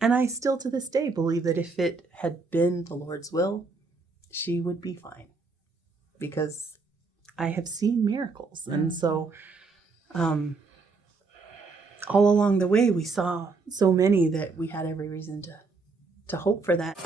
And I still to this day believe that if it had been the Lord's will, she would be fine, because I have seen miracles. And so all along the way, we saw so many that we had every reason to hope for that.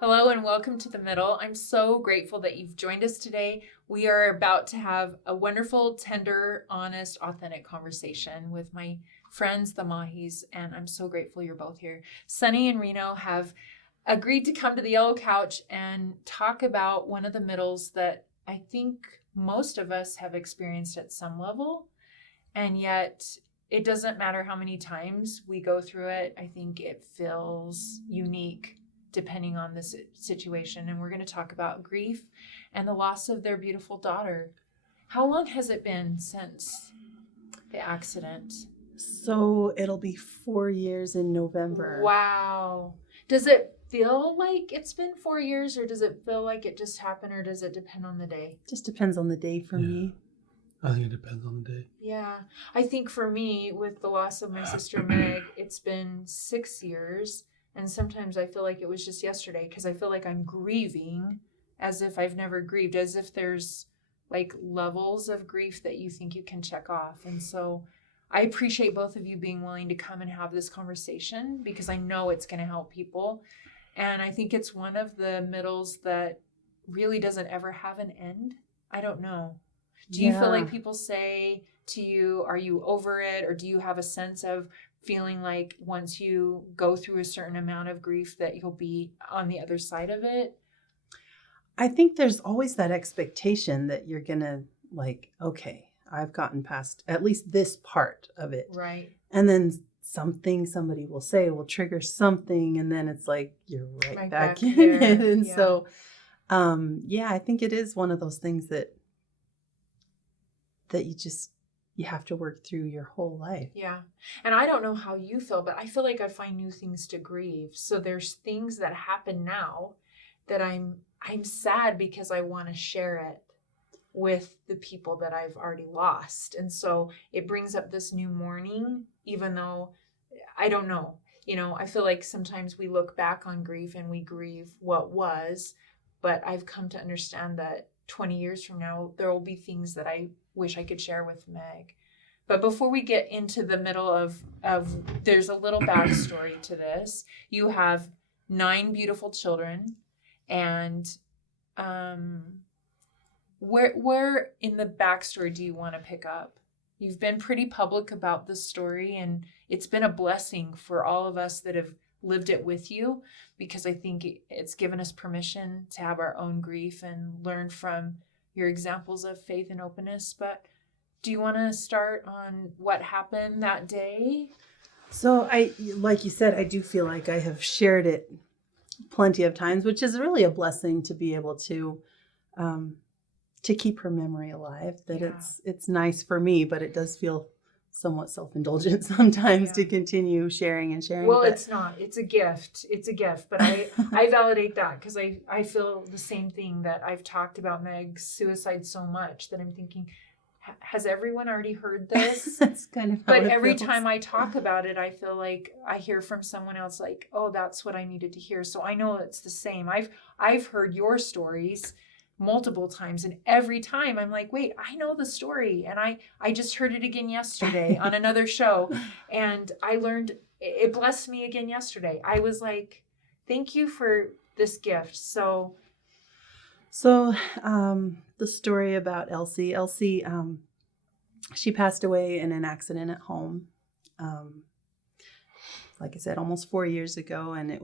Hello and welcome to The Middle. I'm so grateful that you've joined us today. We are about to have a wonderful, tender, honest, authentic conversation with my friends, the Mahes, and I'm so grateful you're both here. Sunny and Reno have agreed to come to the yellow couch and talk about one of the middles that I think most of us have experienced at some level, and yet it doesn't matter how many times we go through it. I think it feels unique depending on the situation. And we're going to talk about grief and the loss of their beautiful daughter. How long has it been since the accident? So it'll be 4 years in November. Wow. Does it feel like it's been 4 years, or does it feel like it just happened, or does it depend on the day? Just depends on the day for me. I think it depends on the day. Yeah. I think for me, with the loss of my sister Meg, it's been 6 years. And sometimes I feel like it was just yesterday, because I feel like I'm grieving as if I've never grieved, as if there's like levels of grief that you think you can check off. And so I appreciate both of you being willing to come and have this conversation, because I know it's going to help people. And I think it's one of the middles that really doesn't ever have an end. I don't know. Do you feel like people say to you, are you over it? Or do you have a sense of feeling like once you go through a certain amount of grief that you'll be on the other side of it? I think there's always that expectation that you're going to like, okay, I've gotten past at least this part of it. Right. And then something somebody will say will trigger something. And then it's like, you're right back in there. it. And Yeah. so, I think it is one of those things that you have to work through your whole life. Yeah. And I don't know how you feel, but I feel like I find new things to grieve. So there's things that happen now that I'm sad because I want to share it with the people that I've already lost. And so it brings up this new mourning, even though I don't know. You know, I feel like sometimes we look back on grief and we grieve what was, but I've come to understand that 20 years from now, there will be things that I wish I could share with Meg. But before we get into the middle of there's a little backstory to this. You have 9 beautiful children, and where in the backstory do you want to pick up? You've been pretty public about this story, and it's been a blessing for all of us that have lived it with you, because I think it's given us permission to have our own grief and learn from your examples of faith and openness. But do you want to start on what happened that day? So like you said, I do feel like I have shared it plenty of times, which is really a blessing to be able to keep her memory alive. That it's nice for me, but it does feel somewhat self-indulgent sometimes to continue sharing and sharing. Well, it's not. It's a gift. But I validate that, because I feel the same thing, that I've talked about Meg's suicide so much that I'm thinking, has everyone already heard this? That's kind of how But it every feels. time I talk about it, I feel like I hear from someone else like, oh, that's what I needed to hear. So I know it's the same. I've heard your stories multiple times, and every time I'm like, wait, I know the story, and I just heard it again yesterday on another show, and I learned, it blessed me again yesterday. I was like, thank you for this gift. So the story about Elsie, she passed away in an accident at home, like I said, almost 4 years ago. And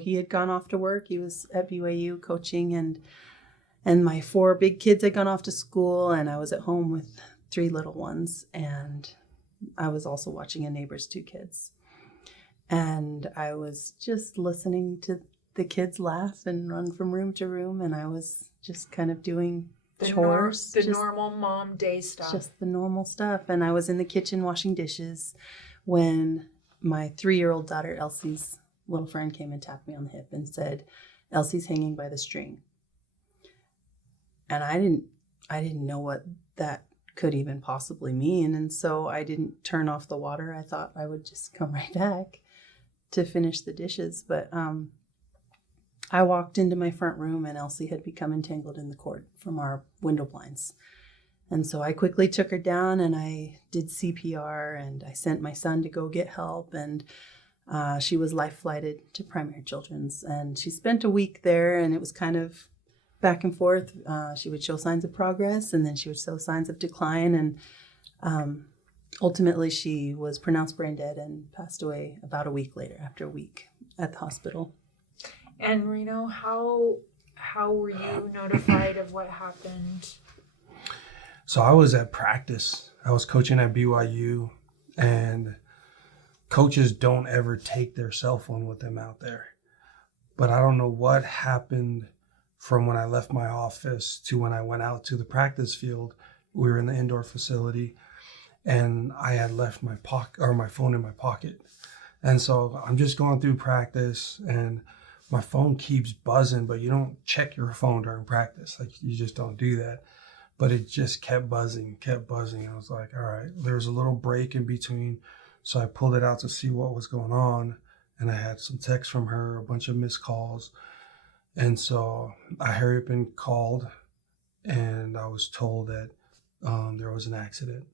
he had gone off to work. He was at BYU coaching, and my 4 big kids had gone off to school, and I was at home with 3 little ones. And I was also watching a neighbor's 2 kids. And I was just listening to the kids laugh and run from room to room. And I was just kind of doing chores. Normal mom day stuff. Just the normal stuff. And I was in the kitchen washing dishes when my 3-year-old daughter, Elsie's little friend, came and tapped me on the hip and said, "Elsie's hanging by the string." And I didn't know what that could even possibly mean. And so I didn't turn off the water. I thought I would just come right back to finish the dishes. But I walked into my front room and Elsie had become entangled in the cord from our window blinds. And so I quickly took her down and I did CPR and I sent my son to go get help. And she was life flighted to Primary Children's. And she spent a week there, and it was kind of back and forth. She would show signs of progress, and then she would show signs of decline. And ultimately, she was pronounced brain dead and passed away about a week later, after a week at the hospital. And Reno, how were you notified of what happened? So I was at practice. I was coaching at BYU, and coaches don't ever take their cell phone with them out there. But I don't know what happened from when I left my office to when I went out to the practice field. We were in the indoor facility, and I had left my phone in my pocket. And so I'm just going through practice, and my phone keeps buzzing, but you don't check your phone during practice. Like, you just don't do that. But it just kept buzzing. I was like, all right, there's a little break in between. So I pulled it out to see what was going on. And I had some texts from her, a bunch of missed calls. And so I hurried up and called, and I was told that there was an accident.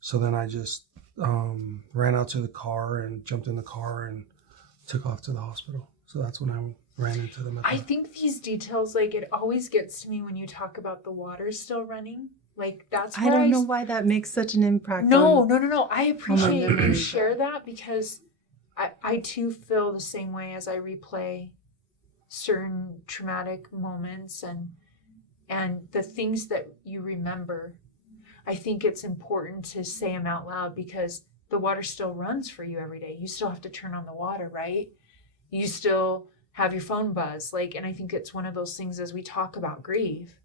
So then I just ran out to the car and jumped in the car and took off to the hospital. So that's when I ran into them. I think these details, like, it always gets to me when you talk about the water still running. Like, that's I don't know why that makes such an impact. No. I appreciate you share that, because I too feel the same way as I replay certain traumatic moments and the things that you remember. I think it's important to say them out loud, because the water still runs for you every day. You still have to turn on the water, right? You still have your phone buzz. Like, and I think it's one of those things, as we talk about grief,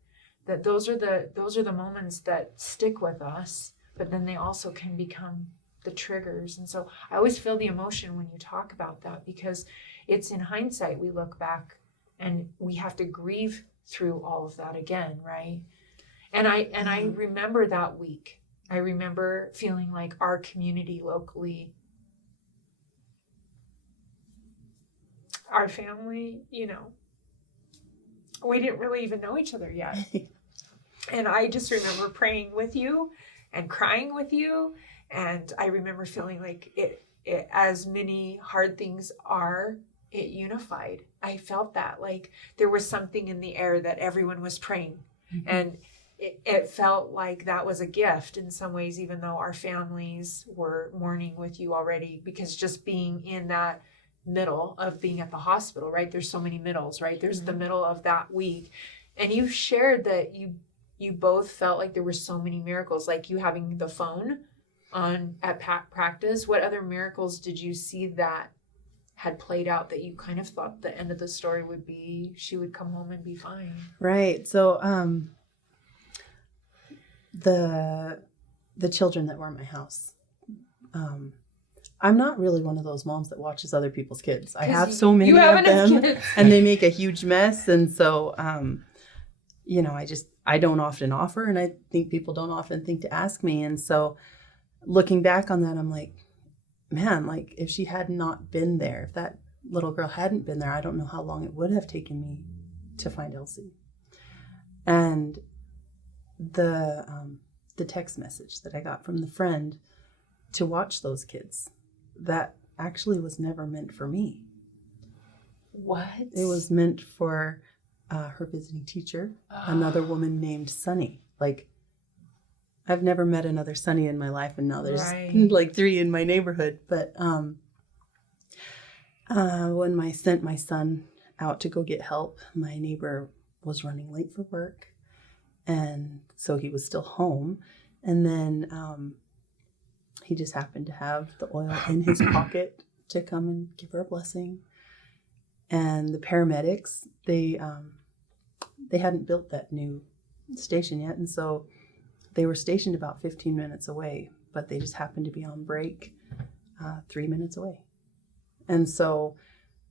that those are the moments that stick with us, but then they also can become the triggers. And so I always feel the emotion when you talk about that, because it's in hindsight, we look back and we have to grieve through all of that again, right? And I remember that week. I remember feeling like our community locally, our family, we didn't really even know each other yet. And I just remember praying with you and crying with you. And I remember feeling like it as many hard things are, it unified. I felt that, like, there was something in the air that everyone was praying. Mm-hmm. And it felt like that was a gift in some ways, even though our families were mourning with you already, because just being in that middle of being at the hospital, right? There's so many middles, right? There's the middle of that week. And you shared that you both felt like there were so many miracles, like you having the phone on at practice. What other miracles did you see that had played out that you kind of thought the end of the story would be she would come home and be fine? Right. So the children that were in my house, I'm not really one of those moms that watches other people's kids. I have so many of them, and they make a huge mess. And so, I don't often offer, and I think people don't often think to ask me. And so looking back on that, I'm like, man, like, if she had not been there, if that little girl hadn't been there, I don't know how long it would have taken me to find Elsie. And the text message that I got from the friend to watch those kids, that actually was never meant for me. What? It was meant for her visiting teacher, another woman named Sunny. Like, I've never met another Sunny in my life, and now there's like 3 in my neighborhood. But when I sent my son out to go get help, my neighbor was running late for work, and so he was still home. And then he just happened to have the oil in his pocket to come and give her a blessing. And the paramedics, they hadn't built that new station yet, and so they were stationed about 15 minutes away, but they just happened to be on break 3 minutes away. And so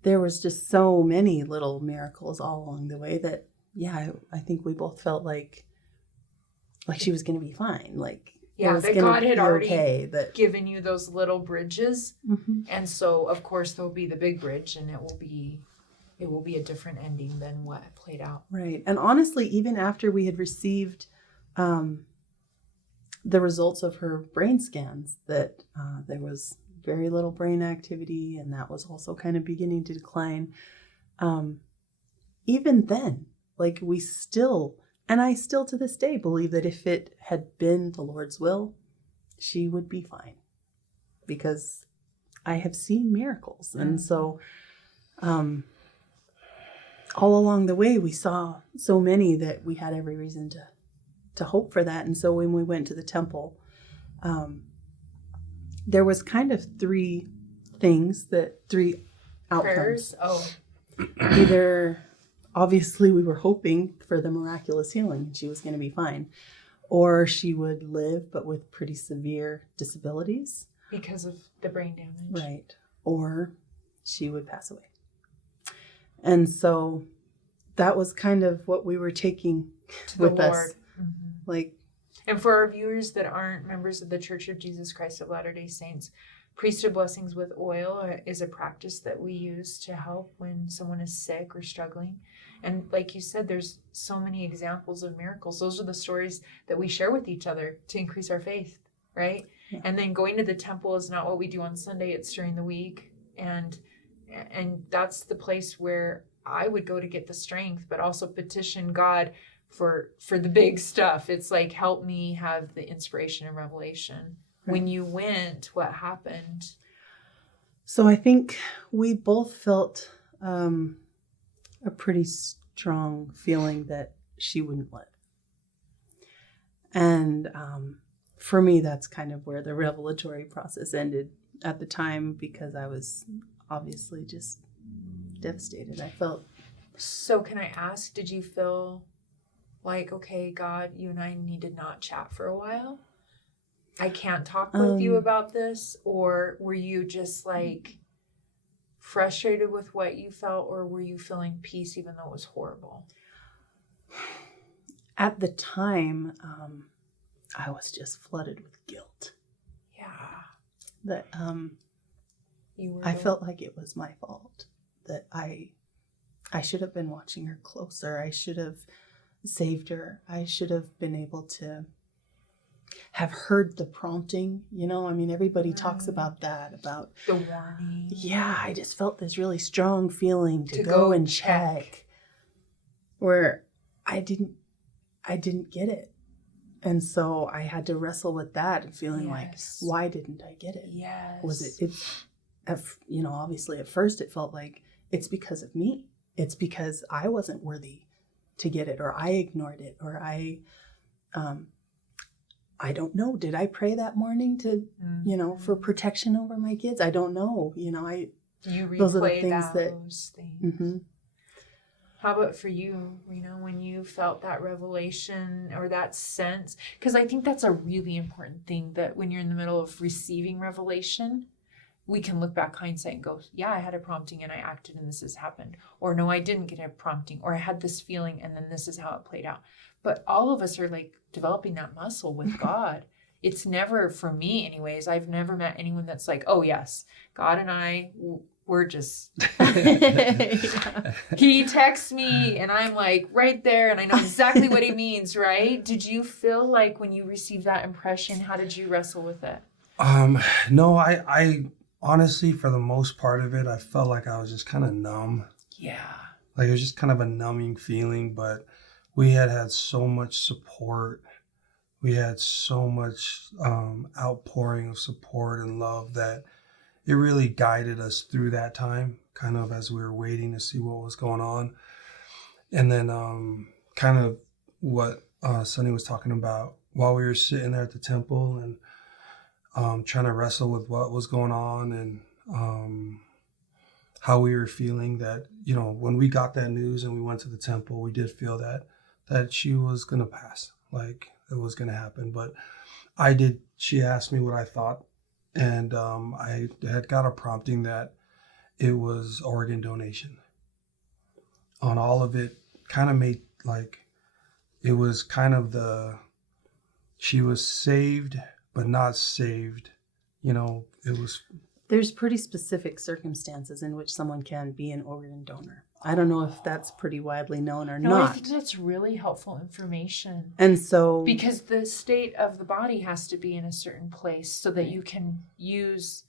there was just so many little miracles all along the way that, I think we both felt like like she was going to be fine. Like, it Yeah, was that gonna God had be already okay, that given you those little bridges. Mhm. And so, of course, there'll be the big bridge, and it will be a different ending than what played out. Right. And honestly, even after we had received the results of her brain scans, that there was very little brain activity, and that was also kind of beginning to decline. Even then, like, we still, and I still to this day believe that if it had been the Lord's will, she would be fine, because I have seen miracles. And so all along the way, we saw so many that we had every reason to hope for that. And so when we went to the temple, there was kind of three outcomes. Prayers? Oh, Either, obviously, we were hoping for the miraculous healing, she was going to be fine, or she would live but with pretty severe disabilities. because of the brain damage. Right. Or she would pass away. And so that was kind of what we were taking To the with Lord. us. Mhm. Like, And for our viewers that aren't members of the Church of Jesus Christ of Latter-day Saints, priesthood blessings with oil is a practice that we use to help when someone is sick or struggling. And like you said, there's so many examples of miracles. Those are the stories that we share with each other to increase our faith, right? Yeah. And then going to the temple is not what we do on Sunday, it's during the week. And that's the place where I would go to get the strength, but also petition God for the big stuff. It's like, help me have the inspiration and revelation. Right. When you went, what happened? so I think we both felt a pretty strong feeling that she wouldn't live. And for me, that's kind of where the revelatory process ended at the time, because I was obviously just devastated. I felt. So can I ask, did you feel like, okay, God, you and I need to not chat for a while? I can't talk with you about this? Or were you just like frustrated with what you felt, or were you feeling peace even though it was horrible? At the time, I was just flooded with guilt. Yeah. That You were I felt like it was my fault. That I should have been watching her closer. I should have saved her. I should have been able to have heard the prompting. You know, I mean, everybody talks about that, about the warning. Yeah, I just felt this really strong feeling to To go go and check. check, where I didn't get it. And so I had to wrestle with that and feeling Yes. like, why didn't I get it? Yes. Was it, obviously at first it felt like it's because of me. It's because I wasn't worthy to get it, or I ignored it, or I don't know. Did I pray that morning to, for protection over my kids? I don't know. You those are the replay things those things. Mm-hmm. How about for you, when you felt that revelation or that sense? Because I think that's a really important thing, that when you're in the middle of receiving revelation, we can look back hindsight and go, yeah, I had a prompting and I acted and this has happened. Or no, I didn't get a prompting, or I had this feeling and then this is how it played out. But all of us are like developing that muscle with God. It's never, for me anyways, I've never met anyone that's like, oh yes, God and I, we're just, he texts me and I'm like right there and I know exactly what he means, right? Did you feel like when you received that impression, how did you wrestle with it? No, I honestly, for the most part of it, I felt like I was just kind of numb. Yeah. Like it was just kind of a numbing feeling, but we had so much support. We had so much outpouring of support and love that it really guided us through that time, kind of as we were waiting to see what was going on. And then kind of what Sunny was talking about while we were sitting there at the temple and trying to wrestle with what was going on and how we were feeling, that, when we got that news and we went to the temple, we did feel that she was going to pass, like it was going to happen. But she asked me what I thought, and I had got a prompting that it was organ donation. On all of it, kind of made like, it was kind of the she was saved, but not saved. There's pretty specific circumstances in which someone can be an organ donor. I don't know if that's pretty widely known or No, not. I think that's really helpful information. And so, because the state of the body has to be in a certain place so that you can use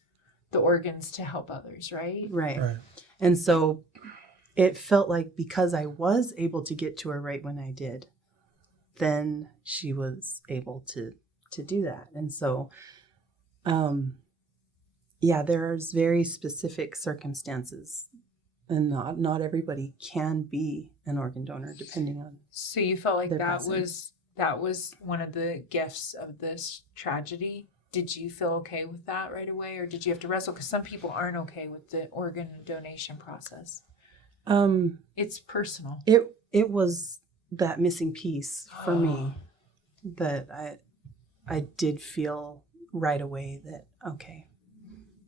the organs to help others, right? right. And so it felt like because I was able to get to her right when I did, then she was able to do that. And so, there's very specific circumstances, and not everybody can be an organ donor depending on. So you felt like their that passing. was one of the gifts of this tragedy. Did you feel okay with that right away, or did you have to wrestle? Because some people aren't okay with the organ donation process. It's personal. It was that missing piece for me that I did feel right away that, okay,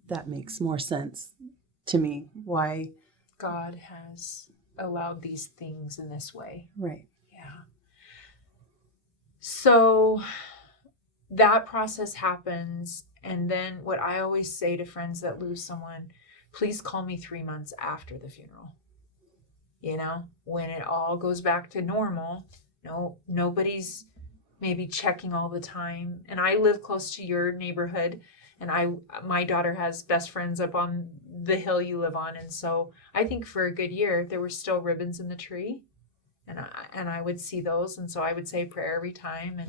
that makes more sense to me. Why God has allowed these things in this way. Right. Yeah. So that process happens. And then what I always say to friends that lose someone, please call me 3 months after the funeral. When it all goes back to normal, nobody's maybe checking all the time. And I live close to your neighborhood, and my daughter has best friends up on the hill you live on. And so I think for a good year, there were still ribbons in the tree, and I would see those. And so I would say prayer every time.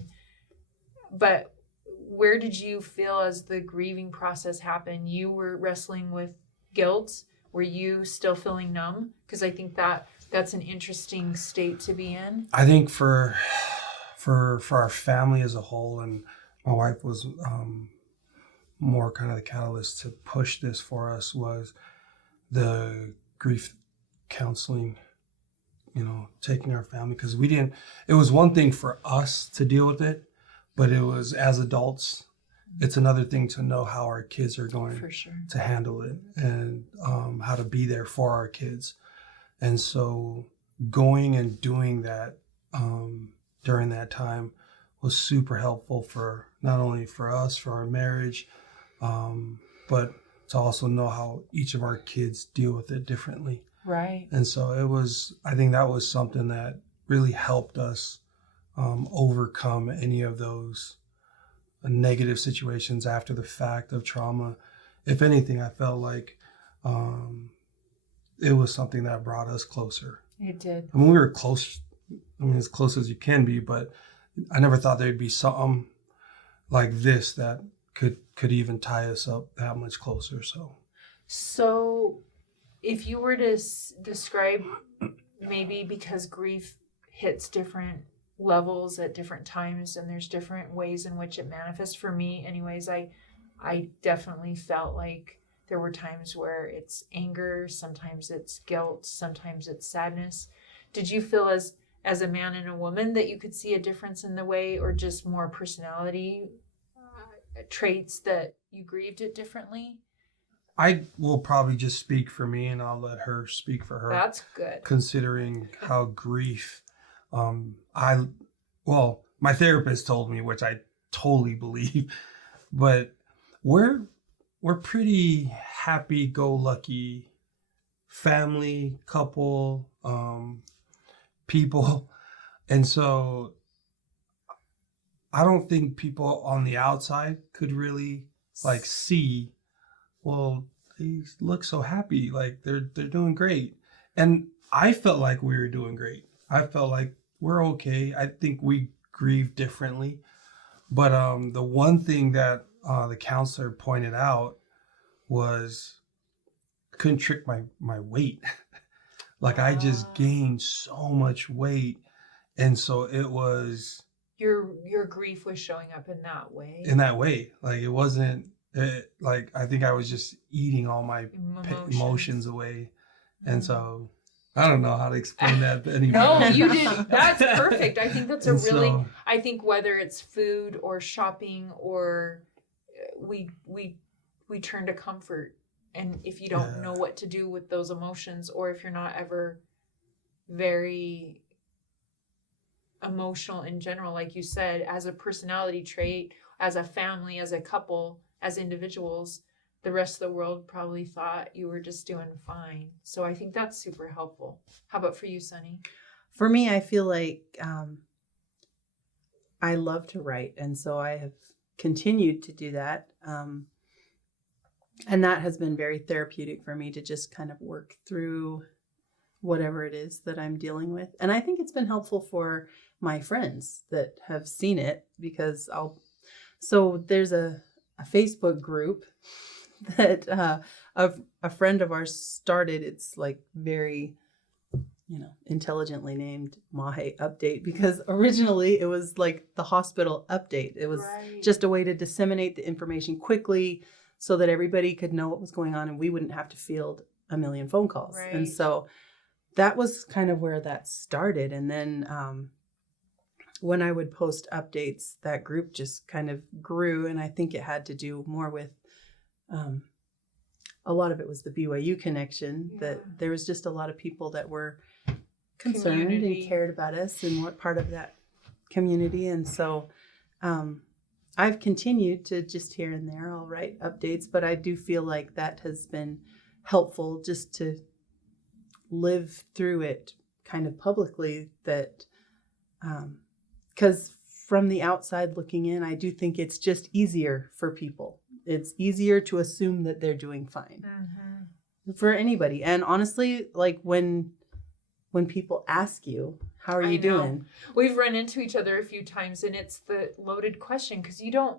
But where did you feel as the grieving process happened? You were wrestling with guilt. Were you still feeling numb? Because I think that's an interesting state to be in. I think for our family as a whole, and my wife was more kind of the catalyst to push this for us, was the grief counseling, taking our family, because it was one thing for us to deal with it, but it was, as adults, it's another thing to know how our kids are going For sure. to handle it, and how to be there for our kids. And so going and doing that during that time was super helpful for not only for us, for our marriage, but to also know how each of our kids deal with it differently. Right. And so I think that was something that really helped us overcome any of those negative situations after the fact of trauma. If anything, I felt like it was something that brought us closer. It did. I mean, we were close. I mean, as close as you can be, but I never thought there'd be something like this that could even tie us up that much closer. So if you were to describe, maybe because grief hits different levels at different times, and there's different ways in which it manifests. For me, anyways, I definitely felt like there were times where it's anger, sometimes it's guilt, sometimes it's sadness. Did you feel as a man and a woman that you could see a difference in the way, or just more personality traits that you grieved it differently? I will probably just speak for me, and I'll let her speak for her. That's good. Considering how grief, my therapist told me, which I totally believe, but we're pretty happy-go-lucky family, couple, people. And so I don't think people on the outside could really see, well, they look so happy, like they're doing great. And I felt like we were doing great. I felt like we're okay. I think we grieve differently. But the one thing that the counselor pointed out was, couldn't trick my weight. Like I just gained so much weight. And so it was... Your grief was showing up in that way. Like it wasn't... like I think I was just eating all my emotions away. And so I don't know how to explain that to anybody. No, you did. That's perfect. I think that's I think whether it's food or shopping, or we turn to comfort. And if you don't know what to do with those emotions, or if you're not ever very emotional in general, like you said, as a personality trait, as a family, as a couple, as individuals, the rest of the world probably thought you were just doing fine. So I think that's super helpful. How about for you, Sunny? For me, I feel like I love to write. And so I have continued to do that. And that has been very therapeutic for me to just kind of work through whatever it is that I'm dealing with. And I think it's been helpful for my friends that have seen it, because so there's a Facebook group that a friend of ours started. It's like very, intelligently named Mahe Update, because originally it was like the hospital update. It was just a way to disseminate the information quickly so that everybody could know what was going on and we wouldn't have to field a million phone calls. Right. And so that was kind of where that started. And then when I would post updates, that group just kind of grew. And I think it had to do more with a lot of it was the BYU connection, that there was just a lot of people that were concerned and cared about us and what part of that community. And so I've continued to just here and there, I'll write updates, but I do feel like that has been helpful just to live through it kind of publicly, that because from the outside looking in, I do think it's just easier for people. It's easier to assume that they're doing fine for anybody. And honestly, like when people ask you, how are you doing? We've run into each other a few times, and it's the loaded question, because you don't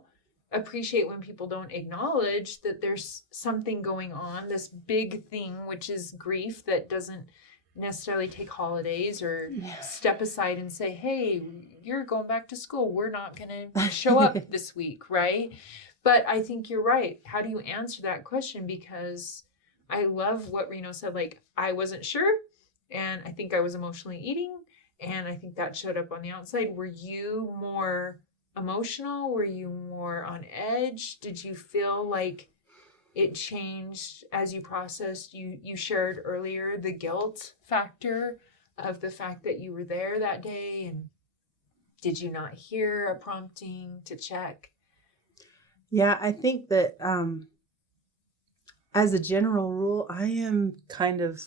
appreciate when people don't acknowledge that there's something going on, this big thing, which is grief, that doesn't necessarily take holidays or step aside and say, hey, you're going back to school. We're not going to show up this week, right? But I think you're right. How do you answer that question? Because I love what Reno said. Like, I wasn't sure, and I think I was emotionally eating, and I think that showed up on the outside. Were you more emotional? Were you more on edge? Did you feel like it changed as you processed? You shared earlier the guilt factor of the fact that you were there that day, and did you not hear a prompting to check? Yeah, I think that as a general rule, I am kind of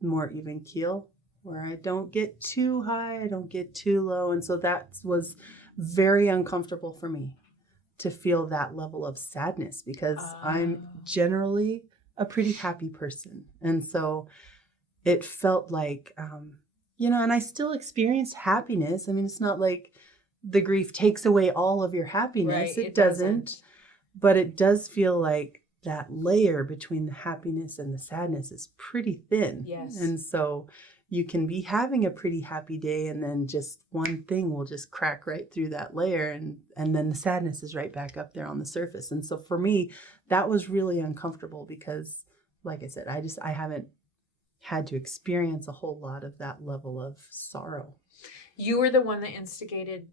more even keel, where I don't get too high, I don't get too low. And so that was very uncomfortable for me to feel that level of sadness, because I'm generally a pretty happy person. And so it felt like, and I still experienced happiness. I mean, it's not like the grief takes away all of your happiness. Right, it doesn't. But it does feel like that layer between the happiness and the sadness is pretty thin. Yes. And so you can be having a pretty happy day, and then just one thing will just crack right through that layer, and then the sadness is right back up there on the surface. And so for me, that was really uncomfortable, because like I said, I haven't had to experience a whole lot of that level of sorrow. You were the one that instigated,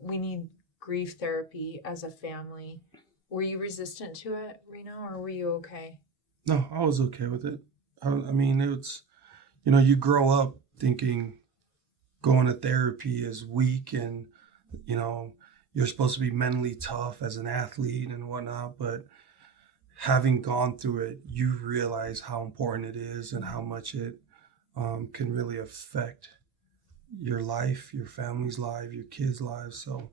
we need grief therapy as a family. Were you resistant to it, Reno, or were you okay? No, I was okay with it. I mean, it's, you grow up thinking going to therapy is weak, and, you're supposed to be mentally tough as an athlete and whatnot. But having gone through it, you realize how important it is and how much it can really affect your life, your family's life, your kids' lives. So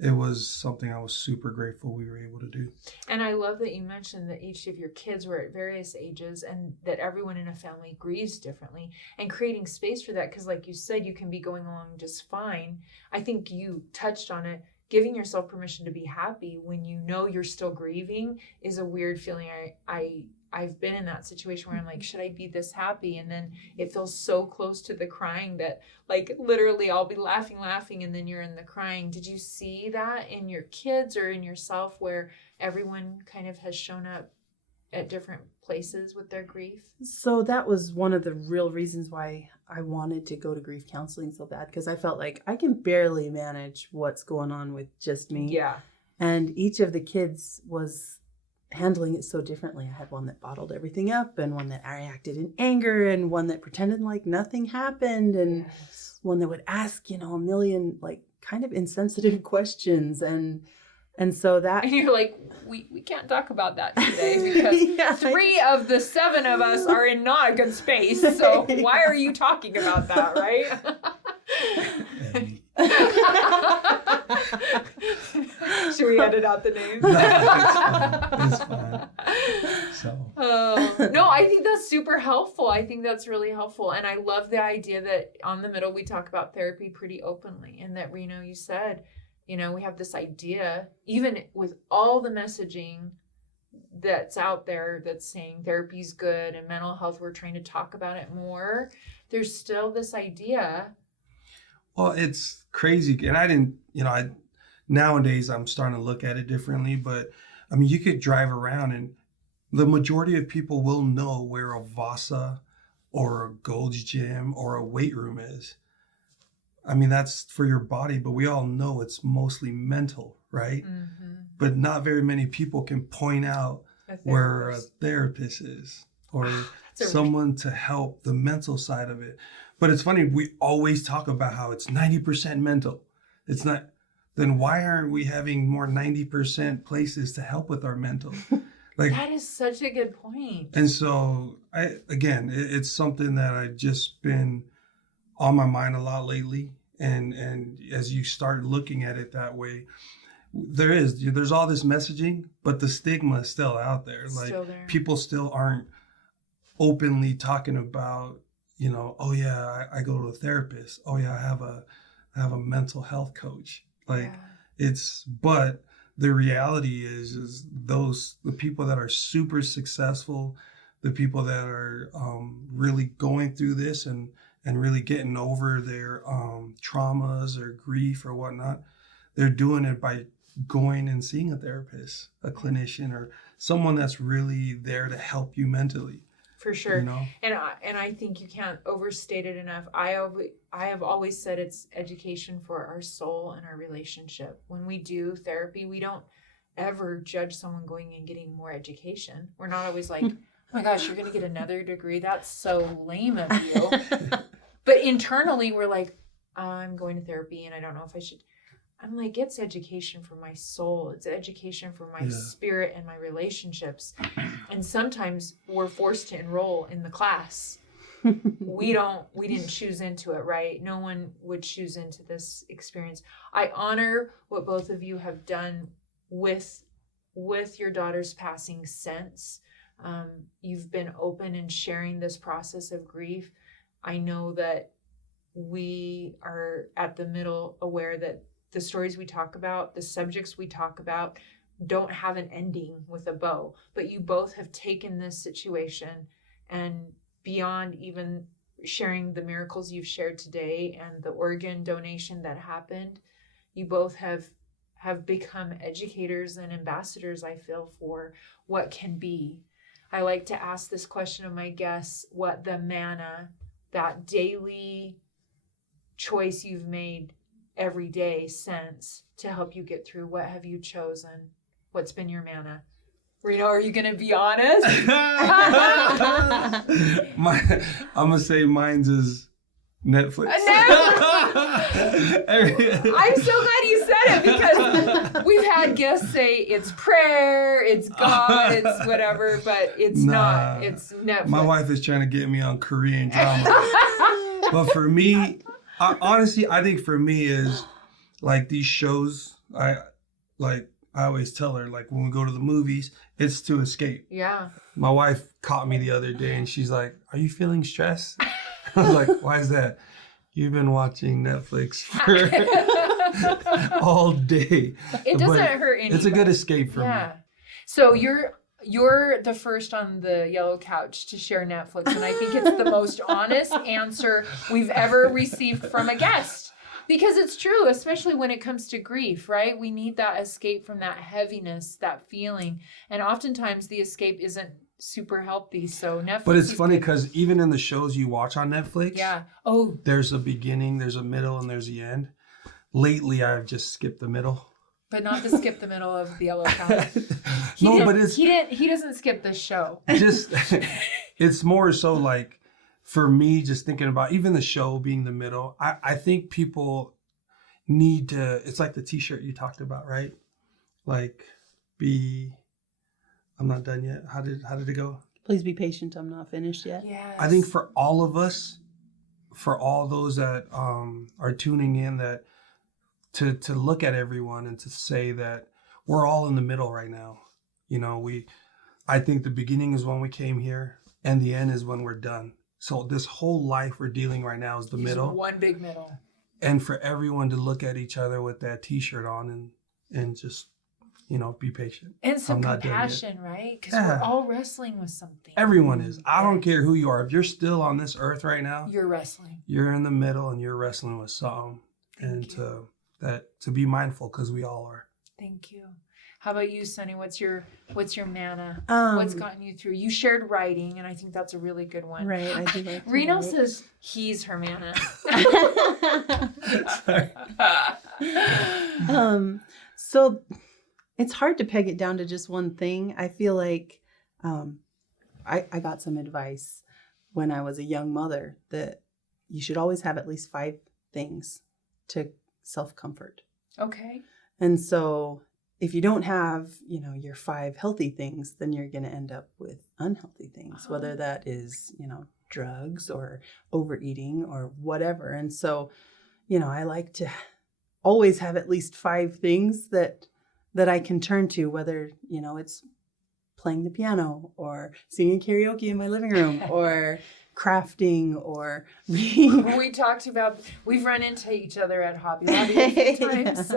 it was something I was super grateful we were able to do. And I love that you mentioned that each of your kids were at various ages, and that everyone in a family grieves differently, and creating space for that. Because like you said, you can be going along just fine. I think you touched on it. Giving yourself permission to be happy when you know you're still grieving is a weird feeling. I've been in that situation where I'm like, should I be this happy? And then it feels so close to the crying that, like, literally I'll be laughing, and then you're in the crying. Did you see that in your kids or in yourself, where everyone kind of has shown up at different places with their grief? So that was one of the real reasons why I wanted to go to grief counseling so bad, because I felt like I can barely manage what's going on with just me. Yeah. And each of the kids was handling it so differently. I had one that bottled everything up, and one that reacted in anger, and one that pretended like nothing happened, and one that would ask, a million like kind of insensitive questions. And so that... And you're like, we can't talk about that today because 3 of the 7 of us are in not a good space. So why are you talking about that, right? Should we edit out the names? No, it's fine. So. No, I think that's super helpful. I think that's really helpful. And I love the idea that on the middle, we talk about therapy pretty openly. And that, Reno, you said, we have this idea, even with all the messaging that's out there that's saying therapy's good and mental health, we're trying to talk about it more. There's still this idea. Well, it's crazy. And I didn't, nowadays I'm starting to look at it differently, but I mean, you could drive around and the majority of people will know where a Vasa or a Gold's Gym or a weight room is. I mean, that's for your body, but we all know it's mostly mental, right? Mm-hmm. But not very many people can point out where a therapist is or someone to help the mental side of it. But it's funny, we always talk about how it's 90% mental. It's not, then why aren't we having more 90% places to help with our mental? Like that is such a good point. And so, it's something that I've just been on my mind a lot lately. And as you start looking at it that way, there's all this messaging, but the stigma is still out there. People still aren't openly talking about, oh yeah, I go to a therapist. Oh yeah, I have a mental health coach. But the reality is the people that are super successful, the people that are really going through this and really getting over their traumas or grief or whatnot, they're doing it by going and seeing a therapist, a clinician, or someone that's really there to help you mentally. For sure. And I think you can't overstate it enough. I have always said it's education for our soul and our relationship. When we do therapy, we don't ever judge someone going and getting more education. We're not always like, oh my gosh, you're going to get another degree. That's so lame of you. But internally, we're like, I'm going to therapy and I don't know if I should. I'm like, it's education for my soul. It's education for my spirit and my relationships. And sometimes we're forced to enroll in the class. We didn't choose into it, right? No one would choose into this experience. I honor what both of you have done with your daughter's passing since. You've been open in sharing this process of grief. I know that we are at the middle aware that the stories we talk about, the subjects we talk about, don't have an ending with a bow. But you both have taken this situation and beyond even sharing the miracles you've shared today and the organ donation that happened, you both have become educators and ambassadors, I feel, for what can be. I like to ask this question of my guests, what the manna, that daily choice you've made every day since to help you get through, what have you chosen? What's been your manna? Reno, are you going to be honest? I'm going to say mine's is Netflix. I'm so glad you said it because we've had guests say it's prayer, it's God, it's whatever, but it's not. It's Netflix. My wife is trying to get me on Korean drama. But for me, honestly, I think for me is like these shows, I always tell her, like when we go to the movies, it's to escape. Yeah. My wife caught me the other day and she's like, are you feeling stressed? I was like, why is that? You've been watching Netflix for all day. It doesn't hurt anybody. It's a good escape for me. So you're the first on the yellow couch to share Netflix, and I think it's the most honest answer we've ever received from a guest. Because it's true, especially when it comes to grief, right? We need that escape from that heaviness, that feeling. And oftentimes the escape isn't super healthy. So Netflix. But it's funny because even in the shows you watch on Netflix, there's a beginning, there's a middle, and there's the end. Lately, I've just skipped the middle But not to skip the middle of the yellow path. He doesn't skip the show. Just it's more so like for me, just thinking about even the show being the middle. I think people need to. It's like the T-shirt you talked about, right? Like, I'm not done yet. How did it go? Please be patient. I'm not finished yet. Yes. I think for all of us, for all those that are tuning in, that to look at everyone and to say that we're all in the middle right now. You know, I think the beginning is when we came here and the end is when we're done. So this whole life we're dealing right now is the middle. One big middle. And for everyone to look at each other with that T-shirt on and just, you know, be patient. And some compassion, right? Because we're all wrestling with something. Everyone is. I don't care who you are. If you're still on this earth right now, you're wrestling. You're in the middle and you're wrestling with something. To be mindful, because we all are. Thank you. How about you, Sunny? What's your manna? What's gotten you through? You shared writing, and I think that's a really good one. Right. I do like Reno says he's her manna. So it's hard to peg it down to just one thing. I feel like I got some advice when I was a young mother that you should always have at least 5 things to self-comfort. Okay. And so if you don't have, you know, your 5 healthy things, then you're going to end up with unhealthy things, whether that is, you know, drugs or overeating or whatever. And so, you know, I like to always have at least 5 things that I can turn to, whether, you know, it's playing the piano or singing karaoke in my living room or crafting or reading. We've run into each other at Hobby Lobby a few times.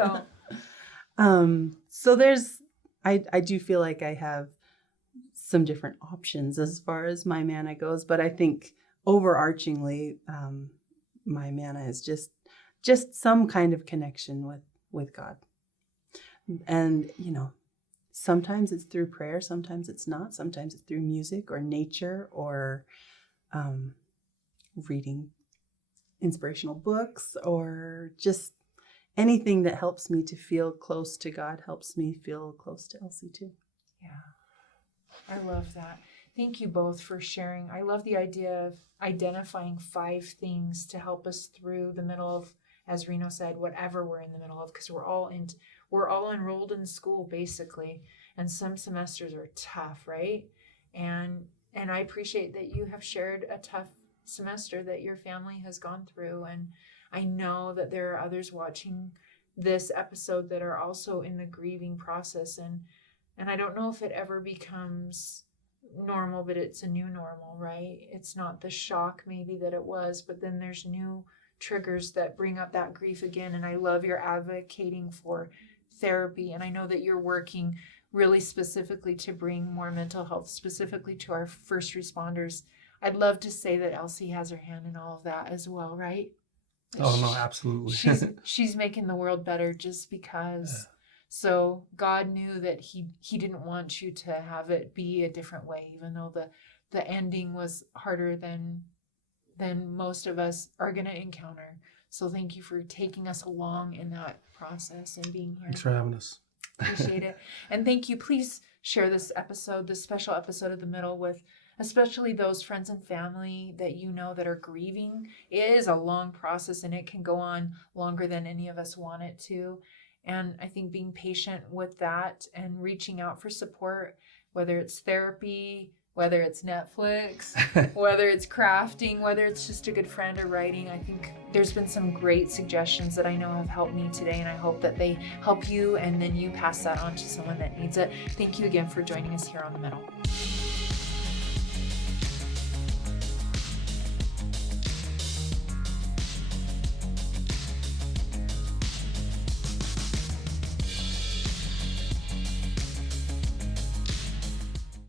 So there's, I do feel like I have some different options as far as my manna goes, but I think overarchingly, my manna is just some kind of connection with God. And, you know, sometimes it's through prayer, sometimes it's not, sometimes it's through music or nature or reading inspirational books or just anything that helps me to feel close to God helps me feel close to Elsie too. Yeah, I love that. Thank you both for sharing. I love the idea of identifying 5 things to help us through the middle of, as Reno said, whatever we're in the middle of, because we're all enrolled in school basically, and some semesters are tough, right? And I appreciate that you have shared a tough semester that your family has gone through, and I know that there are others watching this episode that are also in the grieving process, and I don't know if it ever becomes normal, but it's a new normal, right? It's not the shock maybe that it was, but then there's new triggers that bring up that grief again. And I love your advocating for therapy, and I know that you're working really specifically to bring more mental health specifically to our first responders. I'd love to say that Elsie has her hand in all of that as well, right? Oh no, absolutely. she's making the world better just because. Yeah. So God knew that he didn't want you to have it be a different way, even though the ending was harder than most of us are going to encounter. So thank you for taking us along in that process and being here. Thanks for having us. Appreciate it. And thank you. Please share this special episode of The Middle with especially those friends and family that you know that are grieving. It is a long process and it can go on longer than any of us want it to. And I think being patient with that and reaching out for support, whether it's therapy, whether it's Netflix, whether it's crafting, whether it's just a good friend or writing. I think there's been some great suggestions that I know have helped me today, and I hope that they help you and then you pass that on to someone that needs it. Thank you again for joining us here on The Middle.